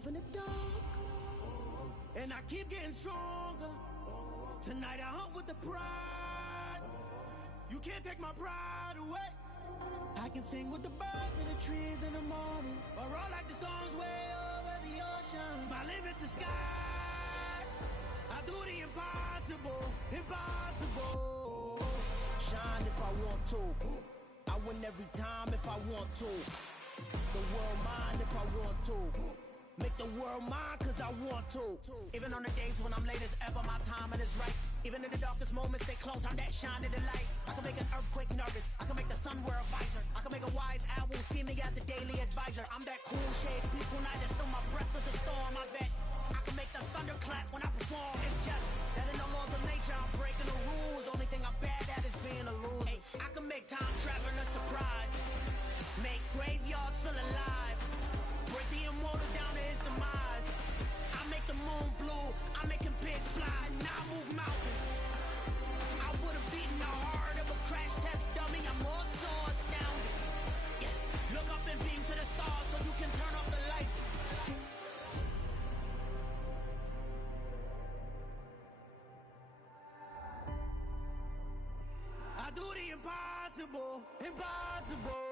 alive in the dark, and I keep getting stronger. Tonight I hunt with the pride. You can't take my pride away. I can sing with the birds and the trees in the morning, or roll like the storms way over the ocean. My limit's the sky. I do the impossible, impossible. Shine if I want to. I win every time if I want to. The world mine if I want to. Make the world mine cause I want to. Even on the days when I'm late as ever, my timing is right. Even in the darkest moments, they close, I'm that shine of the light. I can make an earthquake nervous, I can make the sun wear a visor. I can make a wise owl see me as a daily advisor. I'm that cool shade, peaceful night, and still my breath is a storm. I bet I can make the thunder clap when I perform. It's just that in the laws of nature, I'm breaking the rules. Only thing I'm bad at is being a loser. Hey, I can make time travel a surprise, make graveyards feel alive, break the immortal down to his demise. I make the moon blue, I'm making pigs fly, and I move mountains. I would've beaten the heart of a crash test dummy. I'm more so astounded. Yeah. Look up and beam to the stars so you can turn off the lights. I do the impossible, impossible.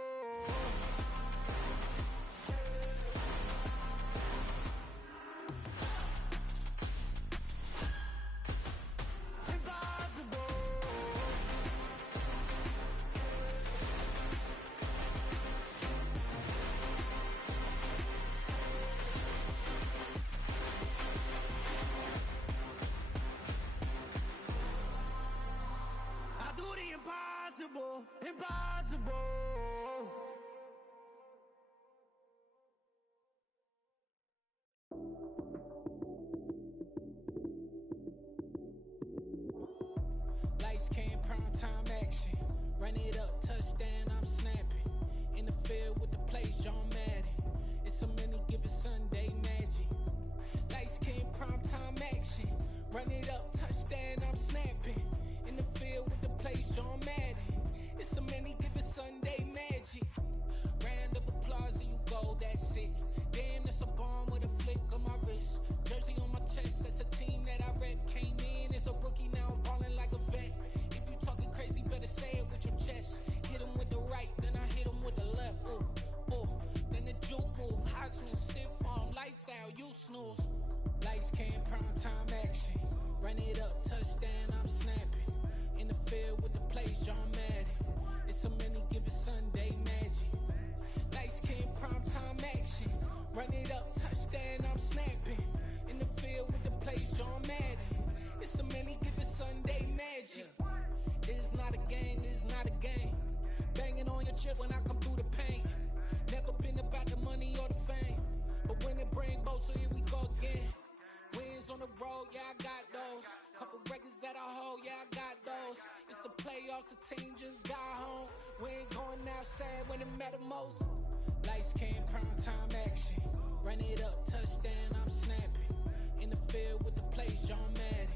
Impossible, impossible. Lights came, prime time action. Run it up, touchdown, I'm snapping. In the field with the play, John Madden. It's a many given Sunday magic. Lights came, prime time action. Run it up, touchdown, I'm snapping. In the field with the play, John Madden. It's a many given Sunday magic. Round of applause and you go, that's it. Damn, that's a bomb with a flick on my wrist. Jersey on my chest, that's a team that I rep. Came in as a rookie, now I'm ballin' like a vet. If you talking crazy, better say it with your chest. Hit him with the right, then I hit him with the left. Ooh, ooh. Then the juke move, Heisman stiff arm, lights out, you snooze. Lights came, prime time action. Run it up, touchdown, I'm snapping. In the field with the play, John Madden. It's a many given Sunday magic. Lights came, prime time action. Run it up, touchdown, I'm snapping. In the field with the play, John Madden. It's a many given Sunday magic. It is not a game, it is not a game. Banging on your chest when I come through the pain. Never been about the money or the fame, but when it bring both, so here we go again. Wins on the road, yeah, I got those. Couple records that I hold, yeah, I got those. It's the playoffs, the team just got home. We ain't going outside when it matter most. Lights came, prime time action. Run it up, touchdown, I'm snapping. In the field with the play, John Madden.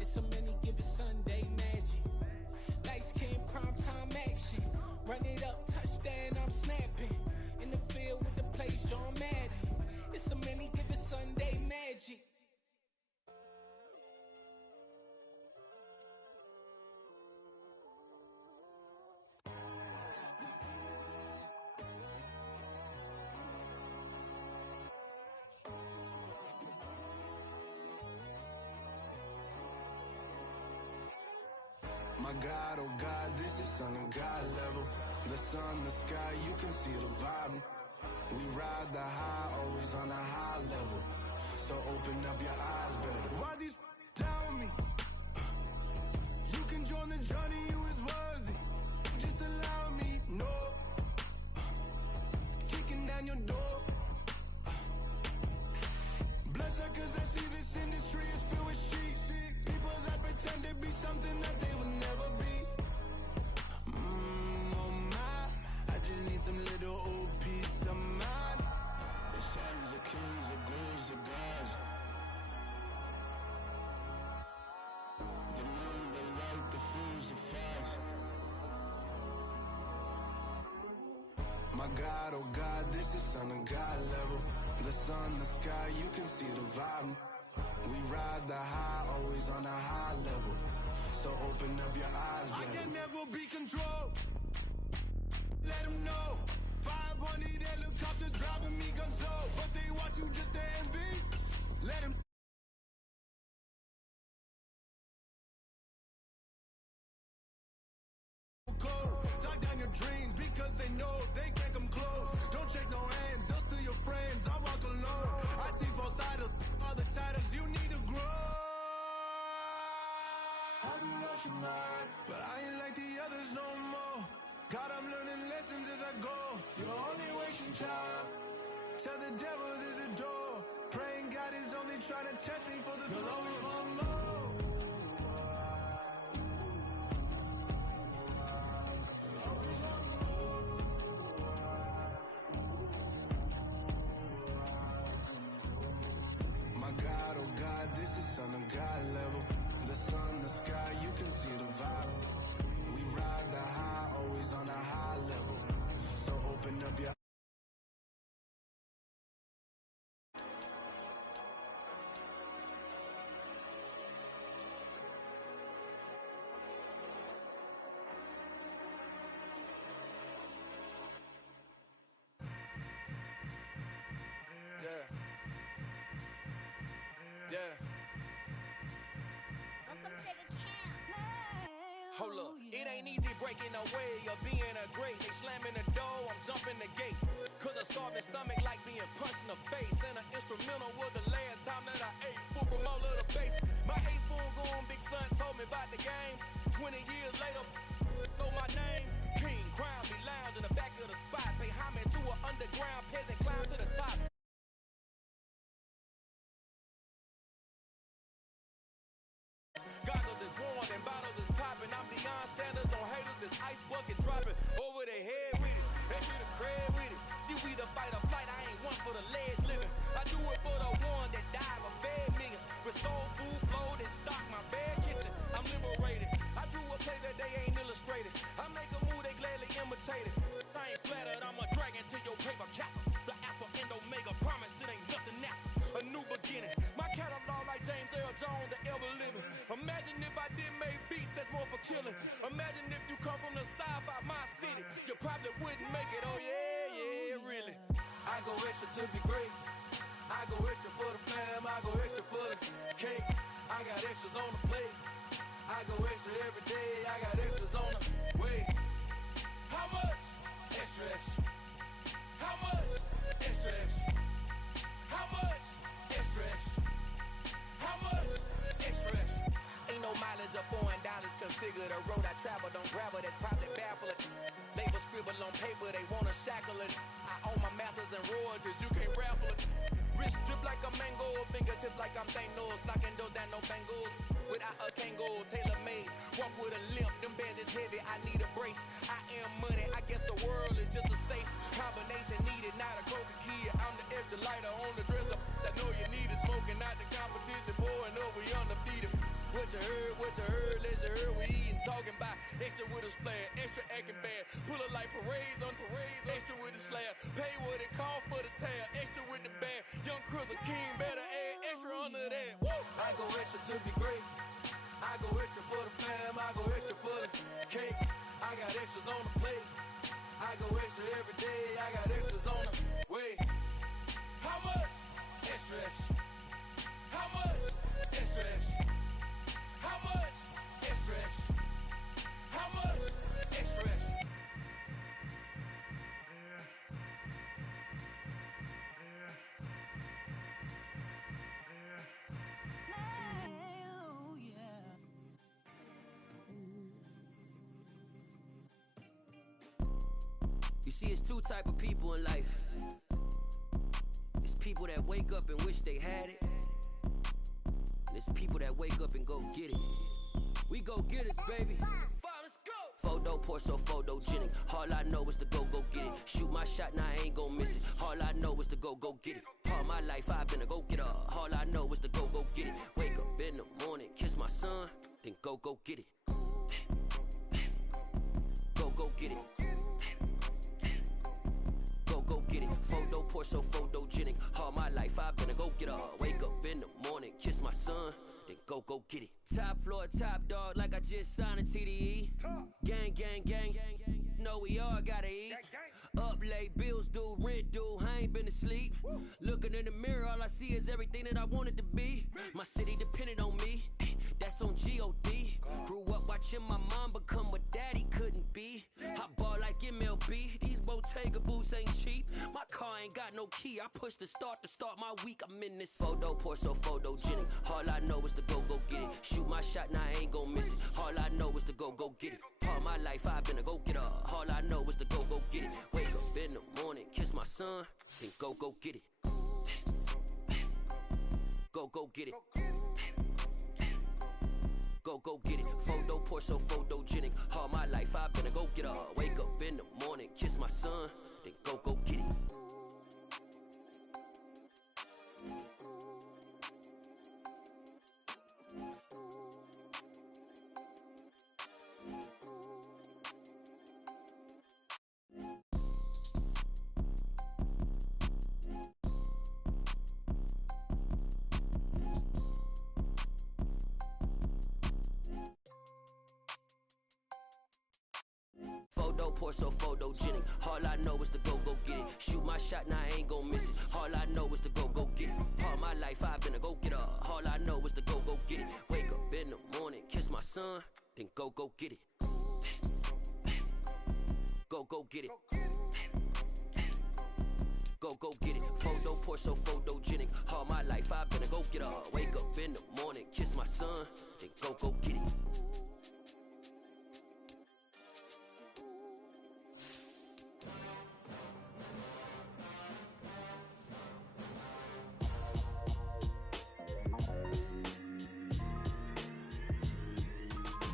It's a many given Sunday magic. Lights came, prime time action. Run it up, touchdown, I'm snapping. In the field with the play, John Madden. It's a many given Sunday magic. My God, oh God, this is Son of God level. The sun, the sky, you can see the vibe. We ride the high, always on a high level. So open up your eyes better. Why these tell me? You can join the journey, you is worthy. Just allow me, no. Kicking down your door. Bloodshot cause I see this industry is filled with shit. People that pretend to be something that they will never be. Oh my, I just need some little old peace of mind. The sons of kings, the ghouls, the gods. The moon, the light, the fools, the facts. My God, oh God, this is Son of God level. The sun, the sky, you can see the vibe. We ride the high, always on a high level. So open up your eyes, baby. I can never be controlled. Let them know. 500 helicopters driving me gonzo, but they want you just to envy. Let them cold. Talk down your dreams because they know they can't come close. Don't shake no hands, they'll still your friends. I walk alone. I see both sides of all the titles. You need to grow. I be lost your mind, but I ain't like the others no more. God, I'm learning lessons as I go. You're only wasting time. Tell the devil there's a door. Praying God is only trying to test me for the you'll always want more. My God, oh God, this is Son of God level. The sun, the sky, you can see the vibe. We ride the high, always on a high level. So open up your Hold up, it ain't easy breaking away or being a great. They slamming the door, I'm jumping the gate. Cause a starving stomach like being punched in the face. And an instrumental was the last time that I ate food from all of the base. My ace boom goon, big son told me about the game. 20 years later, know my name. King, crown me, lounge in the back of the spot. Pay homage to an underground peasant, climb to the top. Goggles is worn and bottles is popping. I'm Deion Sanders on haters, this ice bucket dropping over their head with it. They should have crab with it. You either fight or flight, I ain't one for the ledge living. I do it for the one that died or fed millions. With soul food flowed and stock my bare kitchen. I'm liberated. I drew a play that they ain't illustrated. I make a move, they gladly imitate it. I ain't flattered, I'm a dragon to your paper castle. The Alpha and Omega promise it ain't nothing after. A new beginning. My catalog like James Earl Jones, the ever living. Imagine if I did make beats that's more for killing. Imagine if you come from the south out my city. You probably wouldn't make it, oh yeah, really. I go extra to be great. I go extra for the fam, I go extra for the cake. I got extras on the plate. I go extra every day, I got extras on the way. How much? Extra, extra. How much? Extra, extra. How much? Extra, extra. How much? Extra, extra. Ain't no mileage or $4 configure the road I travel. Don't gravel that probably baffle it. Label scribble on paper, they wanna shackle it. I own my masters and royalties, you can't raffle it. Wrist drip like a mango, fingertips like I'm Thanos. Knocking those down, no bangles. Without a Kango, tailor made. Walk with a limp, them bands is heavy, I need a brace. I am money, I guess the world is just a safe combination needed, not a coca key. I'm the extra lighter on the dresser. I know you need it, smoking out the competition, pouring up, we undefeated. What you heard, let's you heard, we eating, talking about extra with a splash, extra acting bad. Pull it like parades on parades, extra with the slab. Pay what it cost for the tab, extra with the bag. Young Chris, a king, better add extra under that. Woo! I go extra to be great. I go extra for the fam, I go extra for the cake. I got extras on the plate. I go extra every day, I got extras on the way. How much? Extra, extra. How much? Extra, extra. How much? Extra, extra. How much? Extra, extra. You see, it's two type of people in life. It's people that wake up and wish they had it. And it's people that wake up and go get it. We go get it, baby. Photo poor, so photogenic. All I know is to go get it. Shoot my shot, now I ain't gon' miss it. All I know is to go get it. All my life I've been a go-getter. All I know is to go get it. Wake up in the morning, kiss my son, then go get it. Go get it. Go get it. Photo poor, so photogenic. All go get it. Top floor, top dog, like I just signed a TDE. Gang, gang, gang, know we all gotta eat. Up late, bills due, rent due, I ain't been asleep. Looking in the mirror, all I see is everything that I wanted to be. My city depended on me, that's on G.O.D. Grew up watching my mom become what daddy couldn't be. I ball like MLB, these Bottega boots ain't cheap. My car ain't got no key, I push the start to start my week. I'm in this photo, pour so photogenic. All I know is to go get it. Shoot my shot, now I ain't gon' miss it. All I know is to go get it. All my life I've been a go-getter. All I know is to go get it. Wake up in the morning, kiss my son, then go get it. Go get it. Go get it. Photo, pour so photogenic. All my life I've been a go-getter. Wake up in the morning, kiss my son, then go get it. Photo, pour so photogenic. All I know is to go get it. Shoot my shot, now I ain't gon' miss it. All I know is to go get it. All my life I've been a go-getter. All I know is to go get it. Wake up in the morning, kiss my son, then go get it. Go get it. Go get it. Photo, pour so photogenic. All my life I've been a go-getter. Wake up in the morning, kiss my son, then go get it.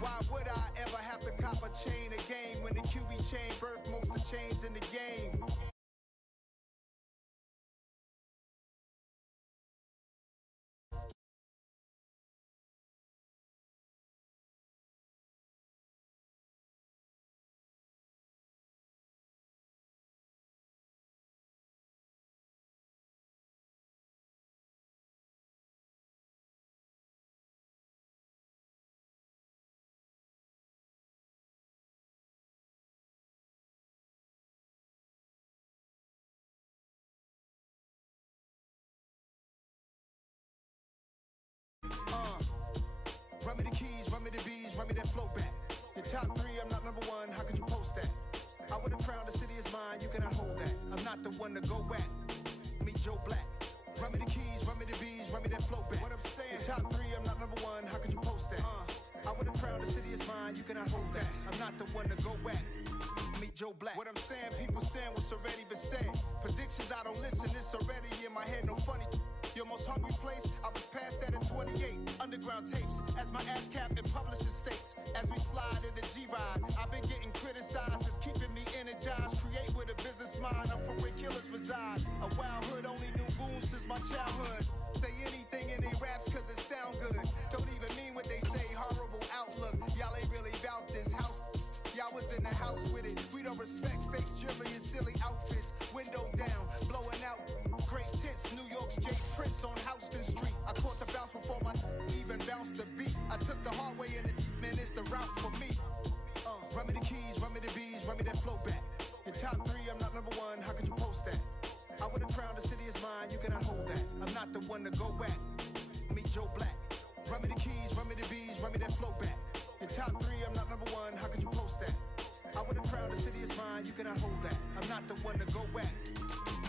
Why would I ever have to cop a chain again when the QB chain birthed most of the chains in the game? Run me the keys, run me the bees, run me that flow back. Your top three, I'm not number one, how could you post that? I would have crowned the city is mine, you cannot hold that. I'm not the one to go back. Meet Joe Black. Run me the keys, run me the bees, run me that flow back. What I'm saying, your top three, I'm not number one, how could you post that? I would have crowned the city is mine, you cannot hold that. I'm not the one to go back. Meet Joe Black. What I'm saying, people saying what's already been said. Predictions, I don't listen, it's already in my head, no funny. Your most hungry place, I was past that in 28. Underground tapes, as my ass cap in publishing states. As we slide in the G-Ride, I've been getting criticized, it's keeping me energized. Create with a business mind, I'm from where killers reside. A wild hood, only knew goons since my childhood. Say anything in they raps cause it sound good. Don't even mean what they say, horrible outlook. Y'all ain't really about this house. Y'all was in the house with it. We don't respect fake jewelry and silly outfits. Window down, blowing out great tits. New York's Jay Prince on Houston Street. I caught the bounce before my even bounced the beat. I took the hard way in it, man, it's the route for me. Run me the keys, run me the bees, run me that flow back. Your top three, I'm not number one, how could you post that? I would have crowned the city is mine, you cannot hold that. I'm not the one to go back. Meet Joe Black. Run me the keys, run me the bees, run me that flow back. Your top three, I'm not number one, how could you post that? I would have crowned the city is mine, you cannot hold that. I'm not the one to go back.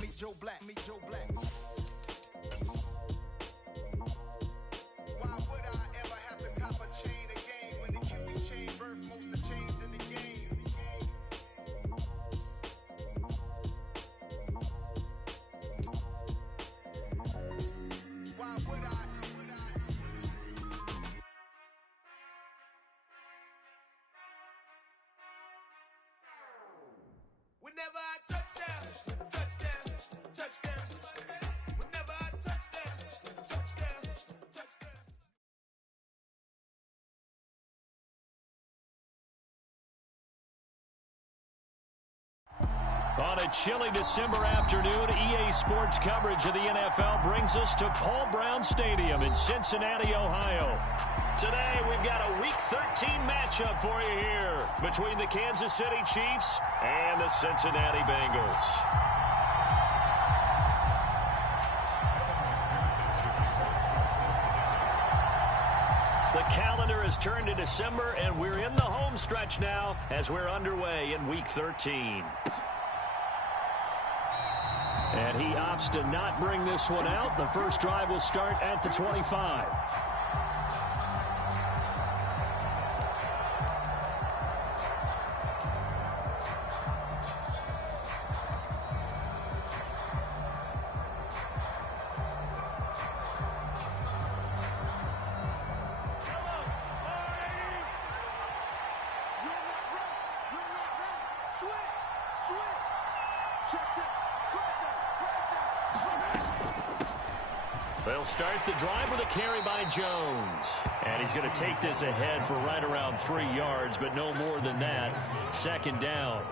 Meet Joe Black, meet Joe Black. Why would I ever have to cop a chain again when the QB chain birthed most of the chains in the game? Why would I? Whenever I touch them, touch them, touch them. Whenever I touch them. On a chilly December afternoon, EA Sports coverage of the NFL brings us to Paul Brown Stadium in Cincinnati, Ohio. Today, we've got a Week 13 matchup for you here between the Kansas City Chiefs and the Cincinnati Bengals. The calendar has turned to December, and we're in the home stretch now as we're underway in Week 13. And he opts to not bring this one out. The first drive will start at the 25. They'll start the drive with a carry by Jones. And he's going to take this ahead for right around 3 yards, but no more than that. Second down.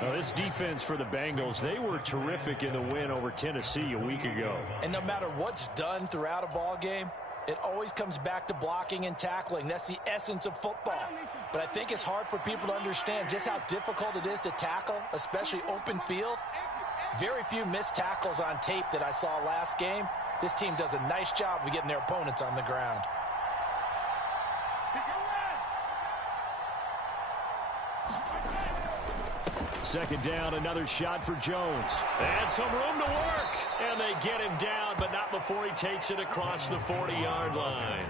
Now, this defense for the Bengals, they were terrific in the win over Tennessee a week ago. And no matter what's done throughout a ball game, it always comes back to blocking and tackling. That's the essence of football. But I think it's hard for people to understand just how difficult it is to tackle, especially open field. Very few missed tackles on tape that I saw last game. This team does a nice job of getting their opponents on the ground. Second down, another shot for Jones. And some room to work. And they get him down, but not before he takes it across the 40-yard line.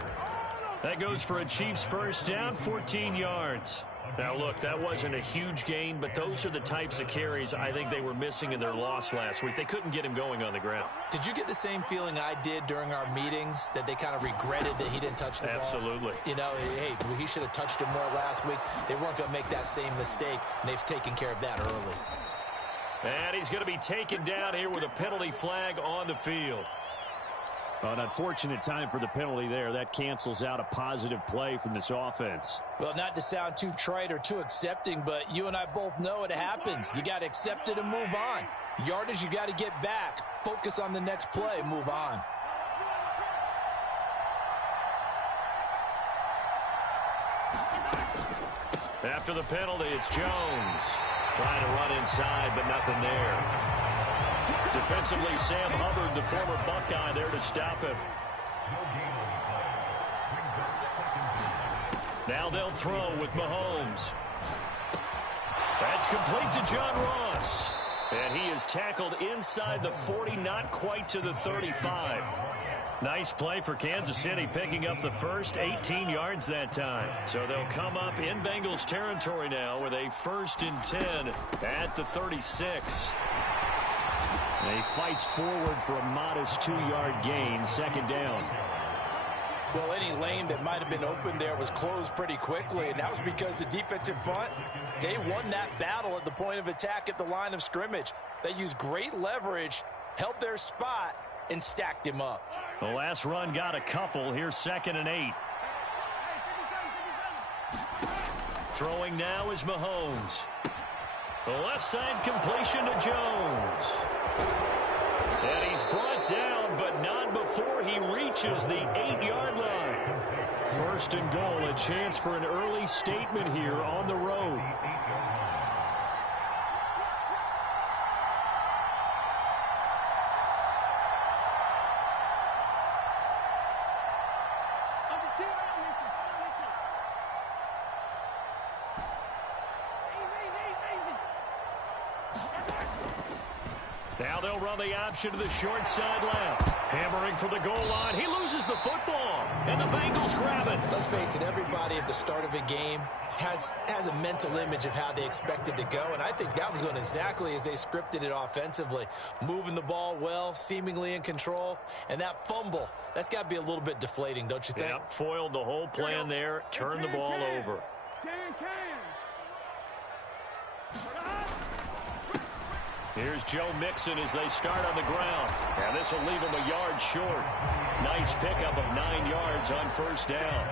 That goes for a Chiefs first down, 14 yards. Now, look, that wasn't a huge gain, but those are the types of carries I think they were missing in their loss last week. They couldn't get him going on the ground. Did you get the same feeling I did during our meetings, that they kind of regretted that he didn't touch the ball? Absolutely. You know, hey, he should have touched it more last week. They weren't going to make that same mistake, and they've taken care of that early. And he's going to be taken down here with a penalty flag on the field. Well, an unfortunate time for the penalty there. That cancels out a positive play from this offense. Well, not to sound too trite or too accepting, but you and I both know it happens. You got to accept it and move on. Yardage, you got to get back. Focus on the next play. Move on. After the penalty, it's Jones. Trying to run inside, but nothing there. Defensively, Sam Hubbard, the former Buckeye, there to stop him. Now they'll throw with Mahomes. That's complete to John Ross. And he is tackled inside the 40, not quite to the 35. Nice play for Kansas City, picking up the first 18 yards that time. So they'll come up in Bengals territory now with a 1st and 10 at the 36. And he fights forward for a modest 2-yard gain, second down. Well, any lane that might have been open there was closed pretty quickly, and that was because the defensive front, they won that battle at the point of attack at the line of scrimmage. They used great leverage, held their spot, and stacked him up. The last run got a couple. Here's 2nd and 8. Throwing now is Mahomes. The left side completion to Jones. And he's brought down, but not before he reaches the 8-yard line. 1st and goal, a chance for an early statement here on the road. Now they'll run the option to the short side left. Hammering for the goal line. He loses the football, and the Bengals grab it. Let's face it, everybody at the start of a game has a mental image of how they expect it to go, and I think that was going exactly as they scripted it offensively. Moving the ball well, seemingly in control, and that fumble, that's got to be a little bit deflating, don't you think? Yeah, foiled the whole plan there, turned the ball over. Here's Joe Mixon as they start on the ground. And this will leave him a yard short. Nice pickup of 9 yards on 1st down.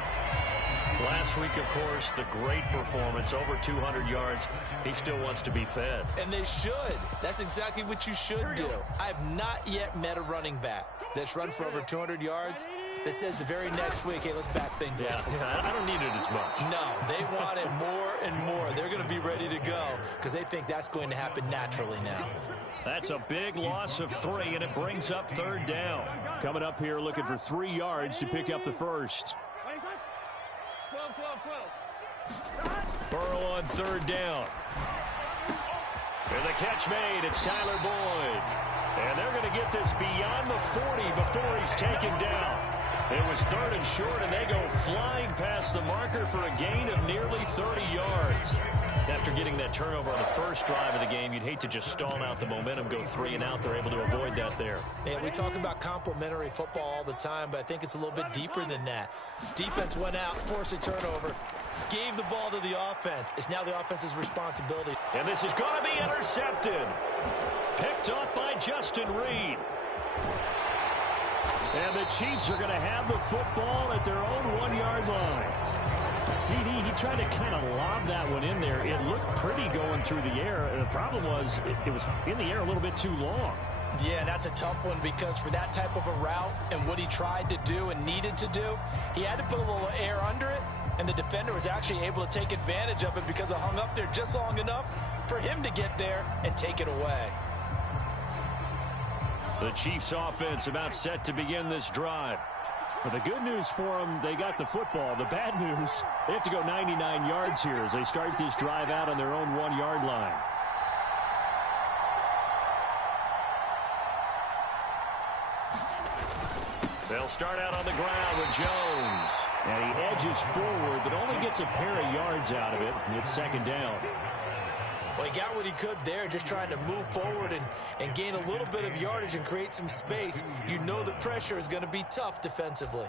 Last week, of course, the great performance, over 200 yards. He still wants to be fed. And they should. That's exactly what you should do. I have not yet met a running back that's run for over 200 yards that says the very next week, hey, let's back things up. Yeah, I don't need it as much. No, they want it more and more. They're going to be ready to go because they think that's going to happen naturally now. That's a big loss of 3, and it brings up 3rd down. Coming up here looking for 3 yards to pick up the first. 12. Burrow on 3rd down. And the catch made. It's Tyler Boyd. And they're going to get this beyond the 40 before he's taken down. It was 3rd and short, and they go flying past the marker for a gain of nearly 30 yards. After getting that turnover on the first drive of the game, you'd hate to just stall out the momentum, go 3 and out. They're able to avoid that there. Yeah, we talk about complementary football all the time, but I think it's a little bit deeper than that. Defense went out, forced a turnover, gave the ball to the offense. It's now the offense's responsibility. And this is going to be intercepted. Picked up by Justin Reed. And the Chiefs are going to have the football at their own 1-yard line. CD, he tried to kind of lob that one in there. It looked pretty going through the air. The problem was it was in the air a little bit too long. Yeah, and that's a tough one because for that type of a route and what he tried to do and needed to do, he had to put a little air under it, and the defender was actually able to take advantage of it because it hung up there just long enough for him to get there and take it away. The Chiefs offense about set to begin this drive. Well, the good news for them, they got the football. The bad news, they have to go 99 yards here as they start this drive out on their own 1-yard line. They'll start out on the ground with Jones. And he edges forward, but only gets a pair of yards out of it. And it's 2nd down. Well, he got what he could there, just trying to move forward and gain a little bit of yardage and create some space. You know the pressure is going to be tough defensively.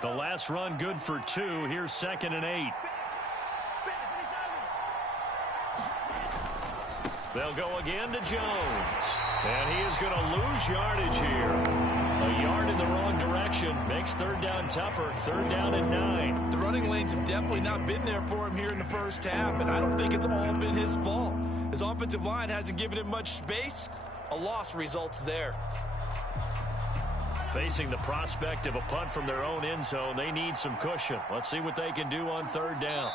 The last run good for 2. Here's 2nd and 8. They'll go again to Jones. And he is going to lose yardage here. A yard in the wrong direction makes 3rd down tougher. 3rd down and 9. The running lanes have definitely not been there for him here in the first half, and I don't think it's all been his fault. His offensive line hasn't given him much space. A loss results there. Facing the prospect of a punt from their own end zone, they need some cushion. Let's see what they can do on 3rd down.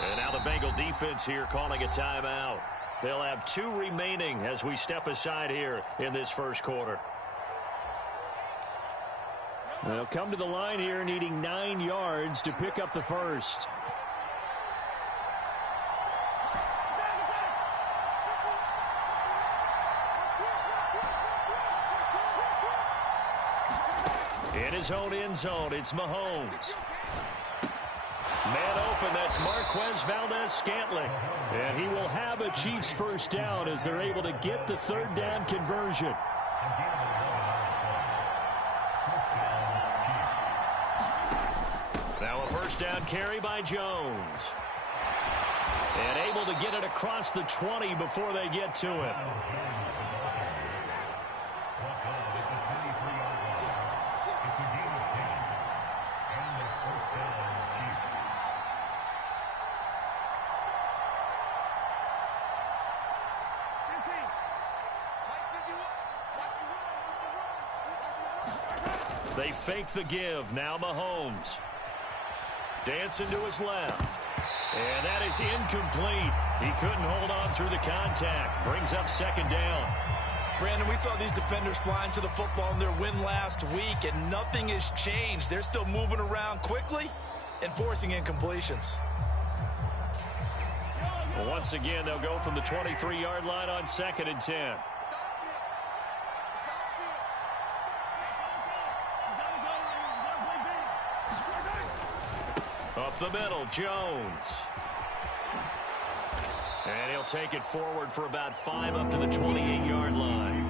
And now the Bengal defense here calling a timeout. They'll have 2 remaining as we step aside here in this first quarter. They'll come to the line here needing 9 yards to pick up the first. In his own end zone, it's Mahomes. Man open, that's Marquez Valdes-Scantling. And he will have a Chiefs first down as they're able to get the 3rd down conversion. Now a first down carry by Jones. And able to get it across the 20 before they get to it. They fake the give. Now Mahomes. Dancing to his left. And that is incomplete. He couldn't hold on through the contact. Brings up 2nd down. Brandon, we saw these defenders flying to the football in their win last week, and nothing has changed. They're still moving around quickly and forcing incompletions. Well, once again, they'll go from the 23-yard line on 2nd and 10. Up the middle, Jones. And he'll take it forward for about 5 up to the 28-yard line.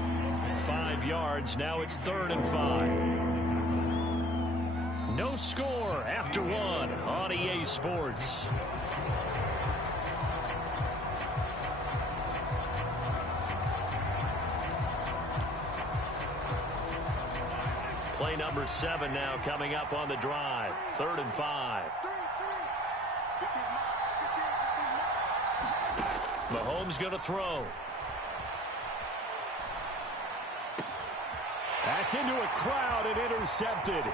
5 yards, now it's 3rd and 5. No score after one on EA Sports. Play number 7 now coming up on the drive. 3rd and 5. Mahomes going to throw. That's into a crowd and intercepted.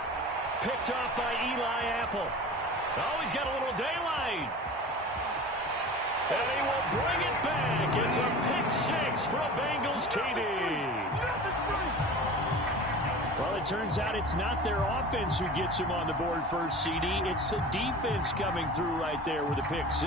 Picked off by Eli Apple. Oh, he's got a little daylight. And he will bring it back. It's a pick 6 for a Bengals TD. Well, it turns out it's not their offense who gets him on the board first, CD. It's the defense coming through right there with a pick 6.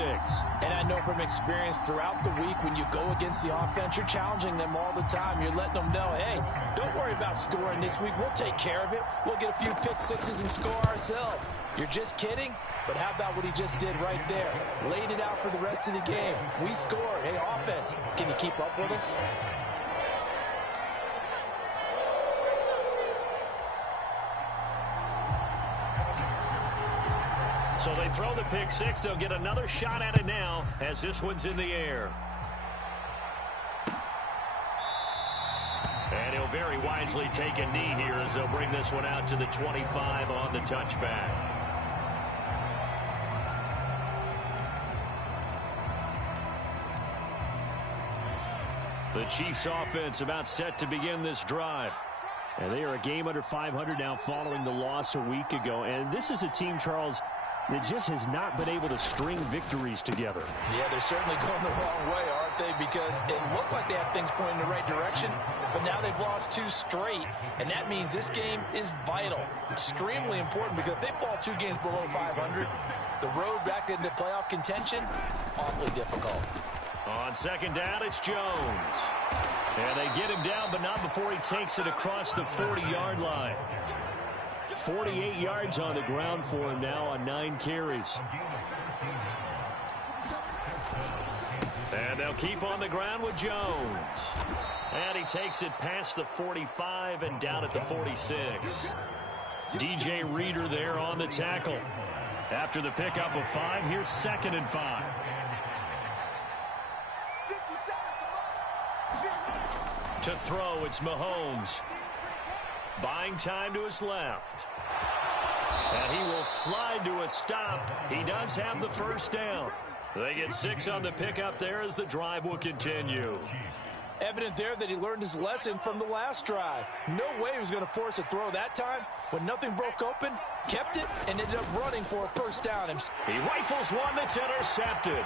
And I know from experience throughout the week, when you go against the offense, you're challenging them all the time. You're letting them know, hey, don't worry about scoring this week. We'll take care of it. We'll get a few pick 6s and score ourselves. You're just kidding? But how about what he just did right there? Laid it out for the rest of the game. We scored. Hey, offense, can you keep up with us? So they throw the pick 6. They'll get another shot at it now as this one's in the air. And he'll very wisely take a knee here as they'll bring this one out to the 25 on the touchback. The Chiefs offense about set to begin this drive. And they are a game under 500 now following the loss a week ago. And this is a team, Charles, that just has not been able to string victories together. Yeah, they're certainly going the wrong way, aren't they? Because it looked like they have things pointing in the right direction, but now they've lost 2 straight, and that means this game is vital, extremely important, because if they fall 2 games below 500, the road back into playoff contention, awfully difficult. On 2nd down, it's Jones. And they get him down, but not before he takes it across the 40-yard line. 48 yards on the ground for him now on 9 carries. And they'll keep on the ground with Jones. And he takes it past the 45 and down at the 46. DJ Reader there on the tackle. After the pickup of 5, here's 2nd and 5. To throw, it's Mahomes. Buying time to his left. And he will slide to a stop. He does have the first down. They get 6 on the pickup there as the drive will continue. Evident there that he learned his lesson from the last drive. No way he was going to force a throw that time. When nothing broke open, kept it, and ended up running for a first down. He rifles one that's intercepted.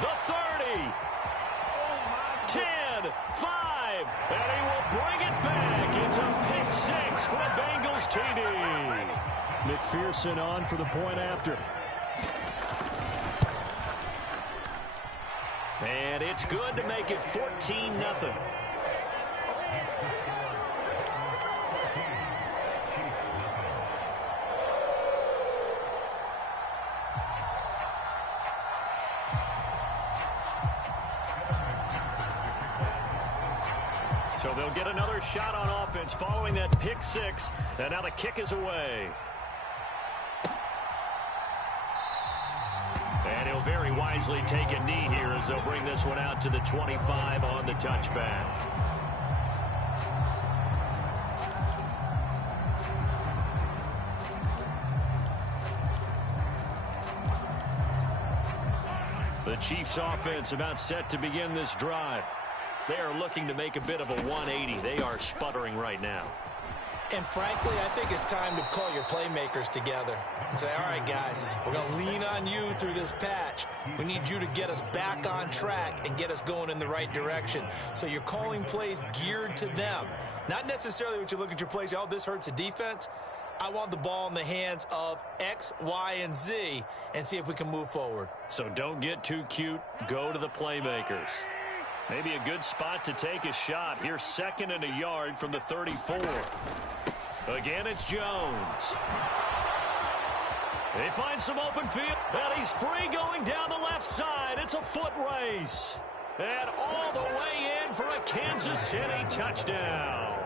The 30. 10, 5, and he will bring it back. It's a pick 6 for a Bengals TD. McPherson on for the point after. And it's good to make it 14-0. So they'll get another shot on offense following that pick 6. And now the kick is away. And he'll very wisely take a knee here as they'll bring this one out to the 25 on the touchback. The Chiefs offense about set to begin this drive. They are looking to make a bit of a 180. They are sputtering right now. And frankly, I think it's time to call your playmakers together and say, all right, guys, we're going to lean on you through this patch. We need you to get us back on track and get us going in the right direction. So you're calling plays geared to them. Not necessarily what you look at your plays, oh, this hurts the defense. I want the ball in the hands of X, Y, and Z and see if we can move forward. So don't get too cute. Go to the playmakers. Maybe a good spot to take a shot. Here's 2nd and a yard from the 34. Again, it's Jones. They find some open field. And he's free going down the left side. It's a foot race. And all the way in for a Kansas City touchdown.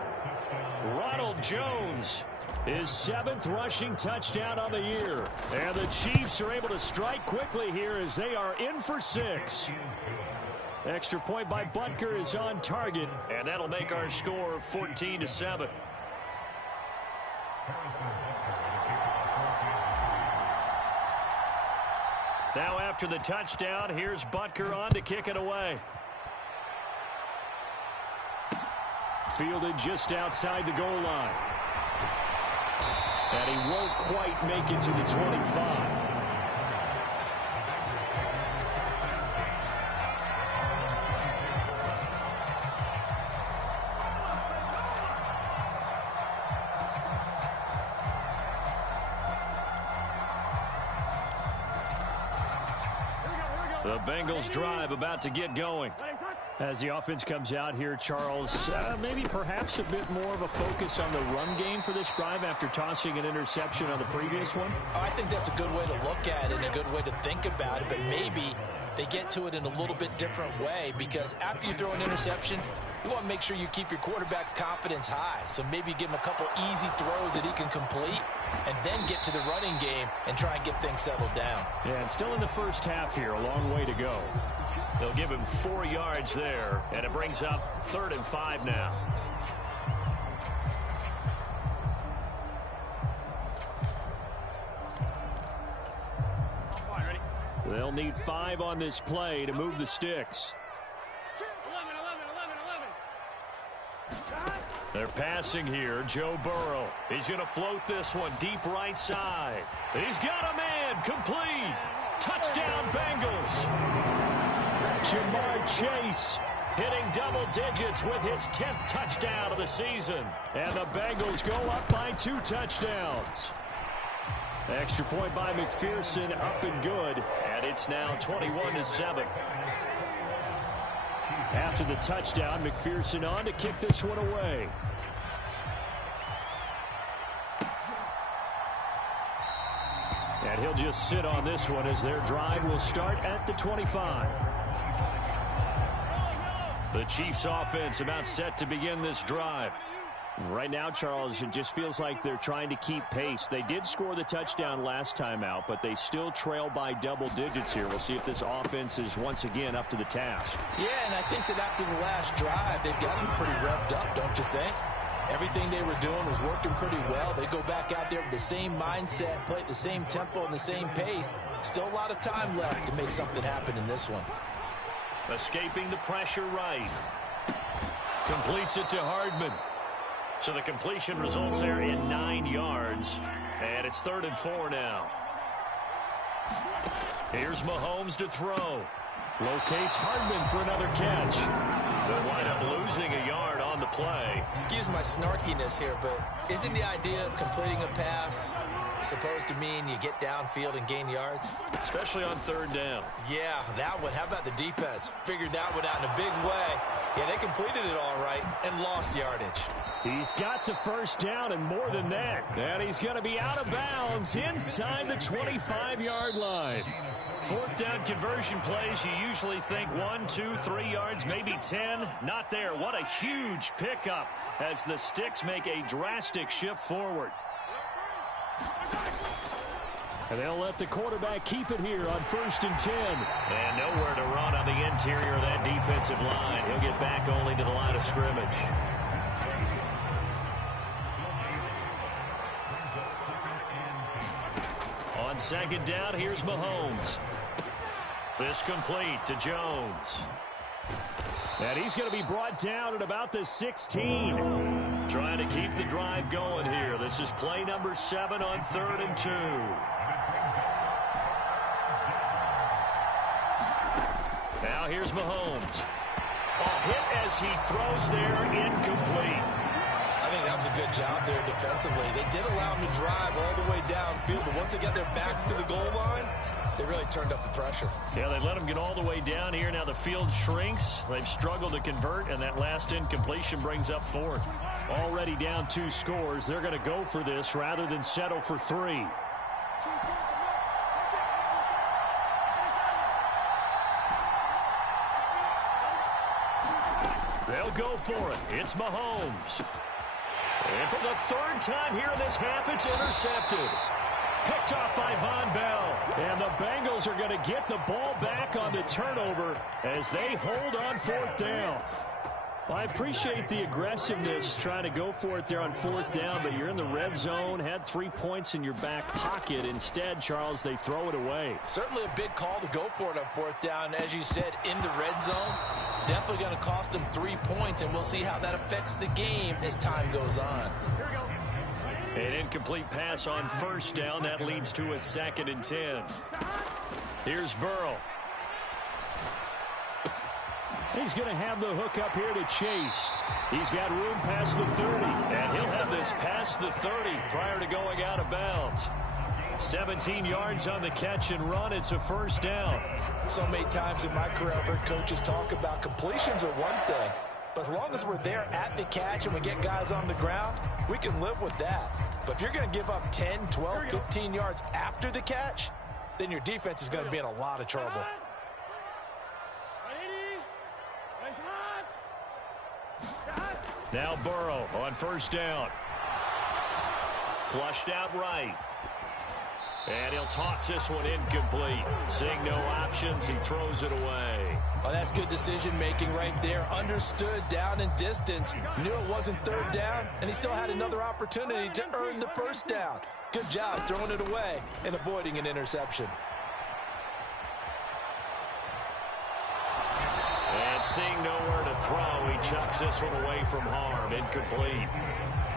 Ronald Jones His 7th rushing touchdown on the year. And the Chiefs are able to strike quickly here as they are in for 6. Extra point by Butker is on target. And that'll make our score 14-7. Now after the touchdown, here's Butker on to kick it away. Fielded just outside the goal line. And he won't quite make it to the 25. The Bengals drive about to get going. As the offense comes out here, Charles, maybe perhaps a bit more of a focus on the run game for this drive after tossing an interception on the previous one? I think that's a good way to look at it and a good way to think about it, but maybe they get to it in a little bit different way, because after you throw an interception, you want to make sure you keep your quarterback's confidence high. So maybe give him a couple easy throws that he can complete and then get to the running game and try and get things settled down. Yeah, and still in the first half here, a long way to go. They'll give him 4 yards there, and it brings up 3rd and 5 now. They'll need 5 on this play to move the sticks. They're passing here. Joe Burrow. He's going to float this one deep right side. He's got a man. Complete. Touchdown, Bengals. Jamar Chase hitting double digits with his 10th touchdown of the season. And the Bengals go up by 2 touchdowns. Extra point by McPherson, up and good. And it's now 21-7. After the touchdown, McPherson on to kick this one away. And he'll just sit on this one as their drive will start at the 25. The Chiefs offense about set to begin this drive. Right now, Charles, it just feels like they're trying to keep pace. They did score the touchdown last time out, but they still trail by double digits here. We'll see if this offense is once again up to the task. Yeah, and I think that after the last drive, they've got them pretty revved up, don't you think? Everything they were doing was working pretty well. They go back out there with the same mindset, play at the same tempo and the same pace. Still a lot of time left to make something happen in this one. Escaping the pressure right. Completes it to Hardman. So the completion results there in 9 yards. And it's 3rd and 4 now. Here's Mahomes to throw. Locates Hardman for another catch. They'll wind up losing a yard on the play. Excuse my snarkiness here, but isn't the idea of completing a pass supposed to mean you get downfield and gain yards? Especially on 3rd down. Yeah, that one. How about the defense? Figured that one out in a big way. Yeah, they completed it all right and lost yardage. He's got the first down and more than that. And he's going to be out of bounds inside the 25-yard line. 4th down conversion plays, you usually think 1, 2, 3 yards, maybe 10. Not there. What a huge pickup as the Sticks make a drastic shift forward. And they'll let the quarterback keep it here on 1st and 10. And nowhere to run on the interior of that defensive line. He'll get back only to the line of scrimmage. On 2nd down, here's Mahomes. This complete to Jones. And he's going to be brought down at about the 16. Trying to keep the drive going here. This is play number 7 on 3rd and 2. Now here's Mahomes. A hit as he throws there, incomplete. I think that was a good job there defensively. They did allow him to drive all the way downfield, but once they got their backs to the goal line, they really turned up the pressure. Yeah, they let him get all the way down here. Now the field shrinks. They've struggled to convert, and that last incompletion brings up 4th. Already down 2 scores. They're going to go for this rather than settle for 3. They'll go for it. It's Mahomes. And for the third time here in this half, it's intercepted. Picked off by Von Bell. And the Bengals are going to get the ball back on the turnover as they hold on fourth down. Well, I appreciate the aggressiveness trying to go for it there on fourth down, but you're in the red zone, had 3 points in your back pocket. Instead, Charles, they throw it away. Certainly a big call to go for it on fourth down. As you said, in the red zone, definitely going to cost them 3 points, and we'll see how that affects the game as time goes on. An incomplete pass on first down. That leads to a 2nd and 10. Here's Burrow. He's going to have the hook up here to Chase. He's got room past the 30. And he'll have this past the 30 prior to going out of bounds. 17 yards on the catch and run. It's a first down. So many times in my career, I've heard coaches talk about completions are one thing. But as long as we're there at the catch and we get guys on the ground, we can live with that. But if you're going to give up 10, 12, 15 yards after the catch, then your defense is going to be in a lot of trouble. Now Burrow on first down. Flushed out right. And he'll toss this one incomplete. Seeing no options, he throws it away. Well, that's good decision-making right there. Understood down and distance. Knew it wasn't third down, and he still had another opportunity to earn the first down. Good job throwing it away and avoiding an interception. And seeing nowhere to throw, he chucks this one away from harm. Incomplete.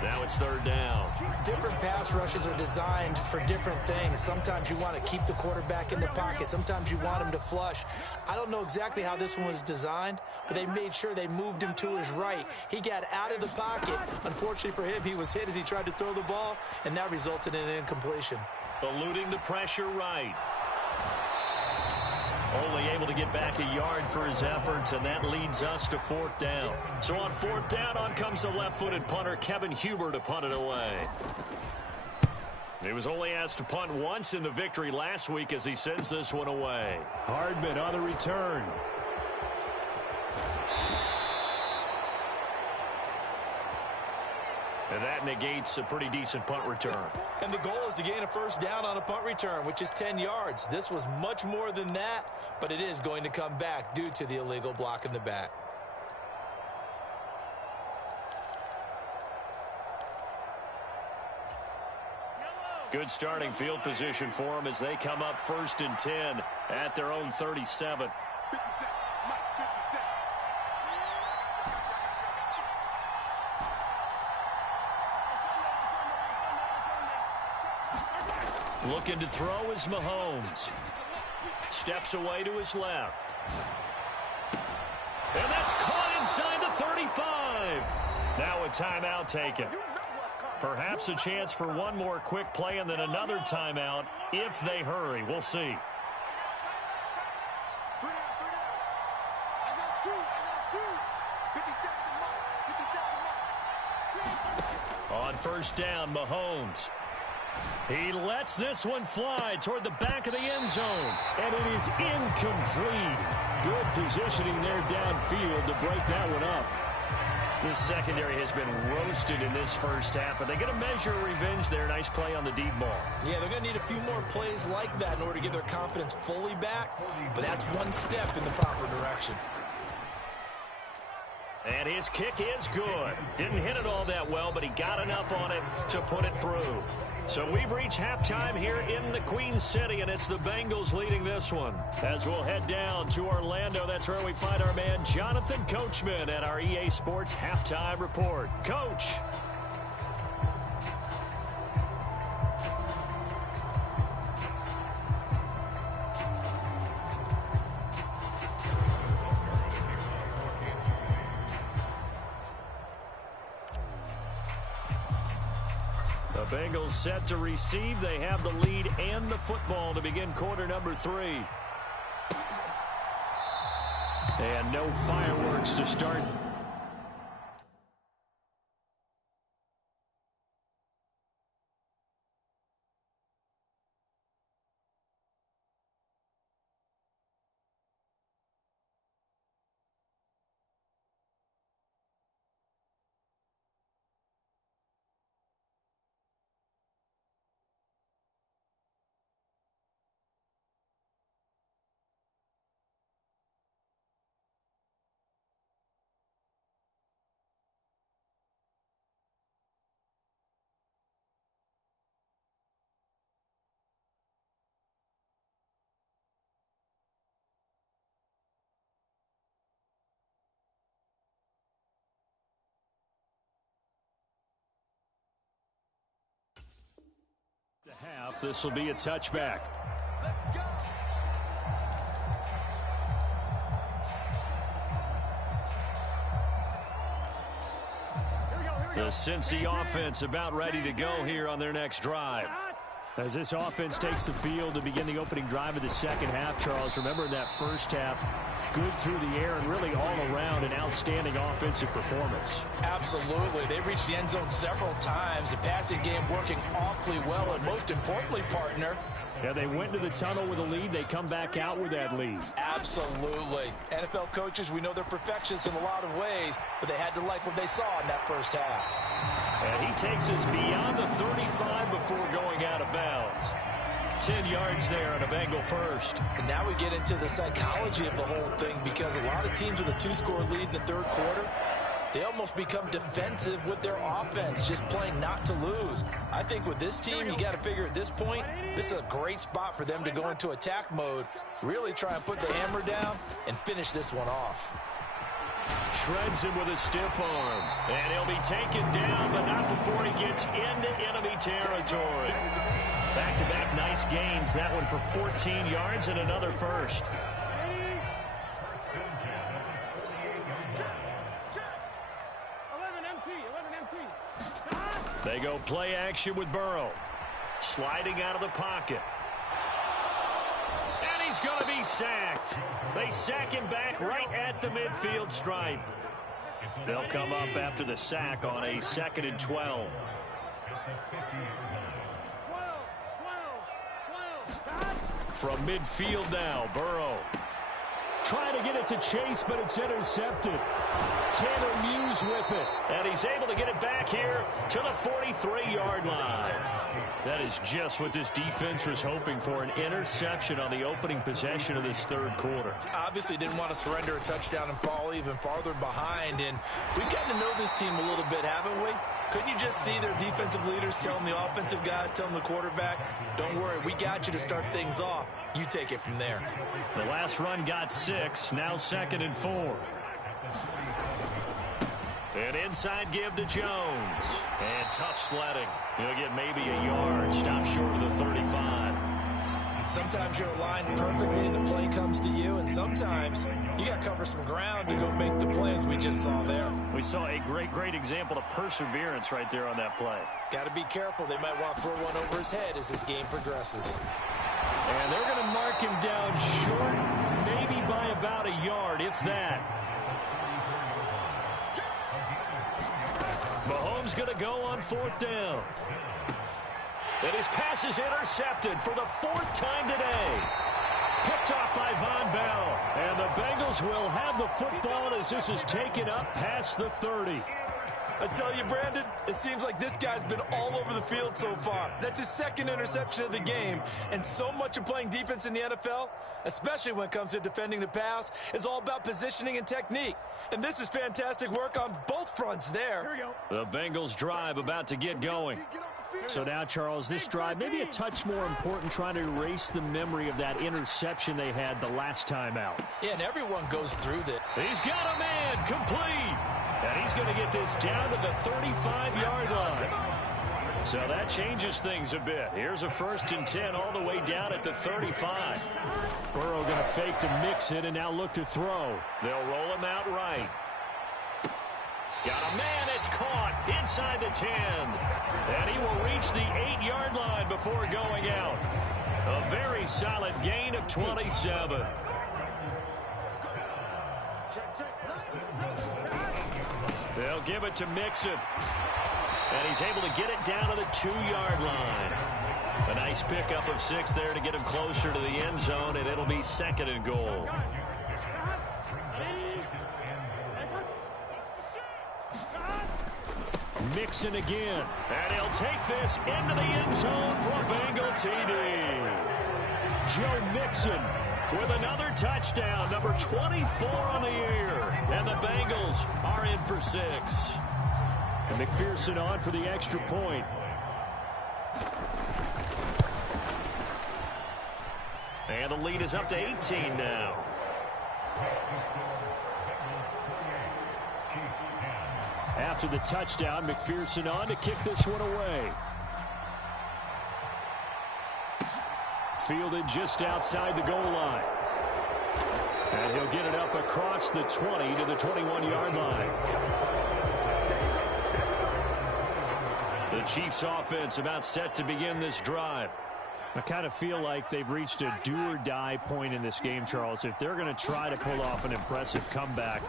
Now it's third down. Different pass rushes are designed for different things. Sometimes you want to keep the quarterback in the pocket. Sometimes you want him to flush. I don't know exactly how this one was designed, but they made sure they moved him to his right. He got out of the pocket. Unfortunately for him, he was hit as he tried to throw the ball, and that resulted in an incompletion. Eluding the pressure right. Only able to get back a yard for his efforts, and that leads us to fourth down. So on fourth down, on comes the left-footed punter, Kevin Huber, to punt it away. He was only asked to punt once in the victory last week as he sends this one away. Hardman on the return. And that negates a pretty decent punt return. And the goal is to gain a first down on a punt return, which is 10 yards. This was much more than that, but it is going to come back due to the illegal block in the back. Good starting field position for them as they come up 1st and 10 at their own 37. 57. Looking to throw is Mahomes. Steps away to his left. And that's caught inside the 35. Now a timeout taken. Perhaps a chance for one more quick play and then another timeout if they hurry. We'll see. On first down, Mahomes. He lets this one fly toward the back of the end zone. And it is incomplete. Good positioning there downfield to break that one up. This secondary has been roasted in this first half, but they get a measure of revenge there. Nice play on the deep ball. Yeah, they're going to need a few more plays like that in order to get their confidence fully back, but that's one step in the proper direction. And his kick is good. Didn't hit it all that well, but he got enough on it to put it through. So we've reached halftime here in the Queen City, and it's the Bengals leading this one. As we'll head down to Orlando, that's where we find our man Jonathan Coachman at our EA Sports Halftime Report. Coach. The Bengals set to receive. They have the lead and the football to begin quarter number 3. And no fireworks to start off. This will be a touchback. The Cincy offense about ready to go here on their next drive. As this offense takes the field to begin the opening drive of the second half, Charles, remember in that first half, good through the air and really all around an outstanding offensive performance. Absolutely. They reached the end zone several times. The passing game working awfully well, and most importantly, partner, yeah, they went to the tunnel with a lead. They come back out with that lead. Absolutely. NFL coaches, we know they're perfectionists in a lot of ways, but they had to like what they saw in that first half. And he takes us beyond the 35 before going out of bounds. 10 yards there on a Bengal first. And now we get into the psychology of the whole thing, because a lot of teams with a 2-score lead in the third quarter, they almost become defensive with their offense, just playing not to lose. I think with this team, you got to figure at this point, this is a great spot for them to go into attack mode, really try and put the hammer down and finish this one off. Shreds him with a stiff arm. And he'll be taken down, but not before he gets into enemy territory. Back-to-back nice gains. That one for 14 yards and another first. They go play action with Burrow. Sliding out of the pocket. And he's going to be sacked. They sack him back right at the midfield stripe. They'll come up after the sack on a 2nd and 12. From midfield now, Burrow. Trying to get it to Chase, but it's intercepted. Tanner Muse with it. And he's able to get it back here to the 43-yard line. That is just what this defense was hoping for, an interception on the opening possession of this third quarter. Obviously didn't want to surrender a touchdown and fall even farther behind, and we've gotten to know this team a little bit, haven't we? Couldn't you just see their defensive leaders telling the offensive guys, telling the quarterback, don't worry, we got you to start things off. You take it from there. The last run got 6, now 2nd and 4. An inside give to Jones. And tough sledding. He'll get maybe a yard. Stop short of the 35. Sometimes you're aligned perfectly and the play comes to you, and sometimes you got to cover some ground to go make the play, as we just saw there. We saw a great example of perseverance right there on that play. Got to be careful. They might want to throw one over his head as this game progresses. And they're going to mark him down short, maybe by about a yard, if that. Mahomes going to go on 4th down. And his pass is intercepted for the 4th time today. Picked off by Von Bell. And the Bengals will have the football as this is taken up past the 30. I tell you, Brandon, it seems like this guy's been all over the field so far. That's his 2nd interception of the game. And so much of playing defense in the NFL, especially when it comes to defending the pass, is all about positioning and technique. And this is fantastic work on both fronts there. The Bengals drive about to get going. So now, Charles, this drive maybe a touch more important, trying to erase the memory of that interception they had the last time out. Yeah, and everyone goes through this. He's got a man complete. And he's going to get this down to the 35-yard line. So that changes things a bit. Here's a 1st and 10 all the way down at the 35. Burrow going to fake to mix it and now look to throw. They'll roll him out right. Got a man, it's caught inside the 10. And he will reach the 8-yard line before going out. A very solid gain of 27. They'll give it to Mixon. And he's able to get it down to the 2-yard line. A nice pickup of 6 there to get him closer to the end zone, and it'll be 2nd and goal. Mixon again. And he'll take this into the end zone for a Bengal TD. Joe Mixon with another touchdown, number 24 on the year. And the Bengals are in for 6. And McPherson on for the extra point. And the lead is up to 18 now. After the touchdown, McPherson on to kick this one away. fielded just outside the goal line. And he'll get it up across the 20 to the 21-yard line. The Chiefs offense about set to begin this drive. I kind of feel like they've reached a do-or-die point in this game, Charles. If they're going to try to pull off an impressive comeback,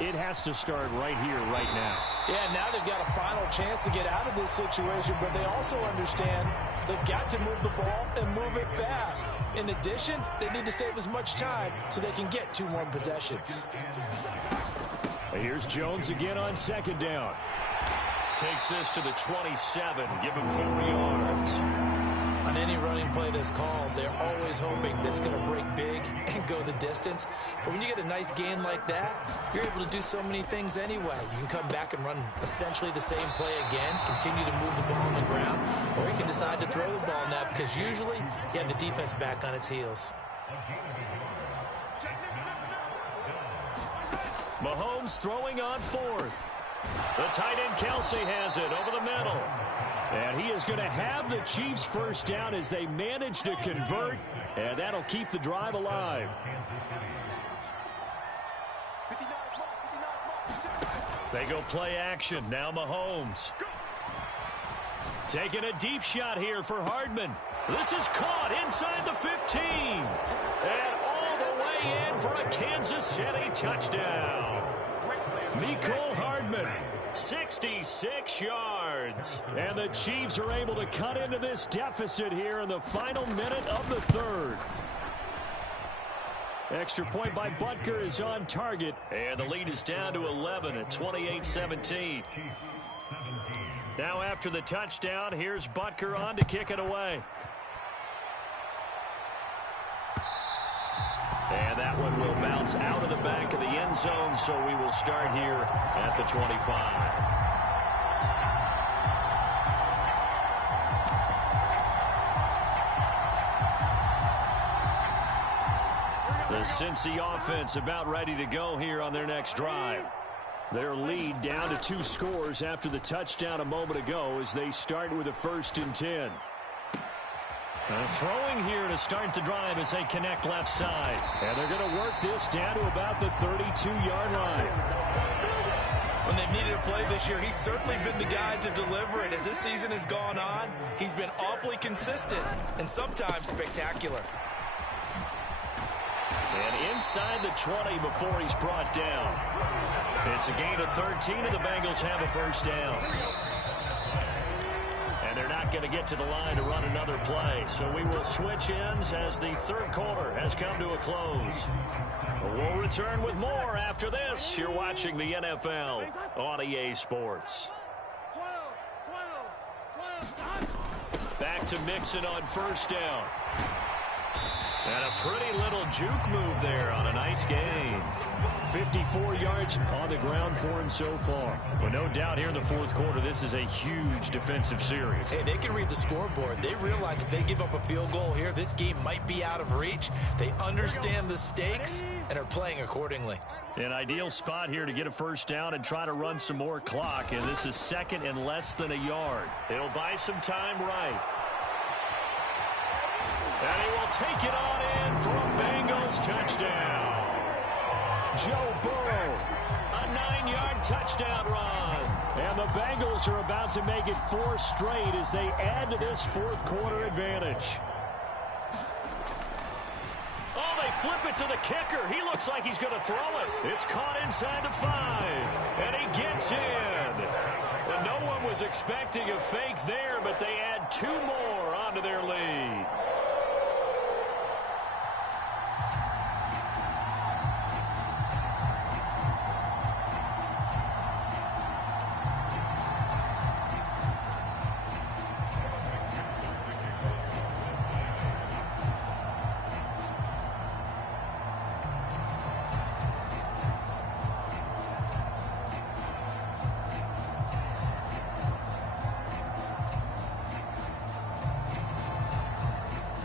it has to start right here, right now. Yeah, now they've got a final chance to get out of this situation, but they also understand they've got to move the ball and move it fast. In addition, they need to save as much time so they can get 2 more possessions. Here's Jones again on second down. Takes this to the 27, give him 4 yards. On any running play that's called, they're always hoping that it's going to break big and go the distance. But when you get a nice gain like that, you're able to do so many things anyway. You can come back and run essentially the same play again, continue to move the ball on the ground, or you can decide to throw the ball now because usually you have the defense back on its heels. Mahomes throwing on 4th. The tight end Kelsey has it over the middle. And he is going to have the Chiefs first down as they manage to convert, and that'll keep the drive alive. They go play action. Now Mahomes. Taking a deep shot here for Hardman. This is caught inside the 15. And all the way in for a Kansas City touchdown. Mecole Hardman, 66 yards. And the Chiefs are able to cut into this deficit here in the final minute of the third. Extra point by Butker is on target. And the lead is down to 11 at 28-17. Now after the touchdown, here's Butker on to kick it away. And that one will bounce out of the back of the end zone, so we will start here at the 25. The Cincy offense about ready to go here on their next drive. Their lead down to 2 scores after the touchdown a moment ago as they start with a 1st and 10. Throwing here to start the drive as they connect left side. And they're going to work this down to about the 32-yard line. When they've needed a play this year, he's certainly been the guy to deliver it. As this season has gone on, he's been awfully consistent and sometimes spectacular. And inside the 20 before he's brought down. It's a gain of 13, and the Bengals have a first down. And they're not going to get to the line to run another play. So we will switch ends as the third quarter has come to a close. We'll return with more after this. You're watching the NFL on EA Sports. Back to Mixon on first down. And a pretty little juke move there on a nice gain. 54 yards on the ground for him so far. Well, no doubt here in the fourth quarter, this is a huge defensive series. Hey, they can read the scoreboard. They realize if they give up a field goal here, this game might be out of reach. They understand the stakes and are playing accordingly. An ideal spot here to get a first down and try to run some more clock. And this is second and less than a yard. It'll buy some time right. And he will take it on in for a Bengals touchdown. Joe Burrow, a 9-yard touchdown run. And the Bengals are about to make it 4 straight as they add to this fourth quarter advantage. Oh, they flip it to the kicker. He looks like he's going to throw it. It's caught inside the 5, and he gets in. And no one was expecting a fake there, but they add 2 more onto their lead.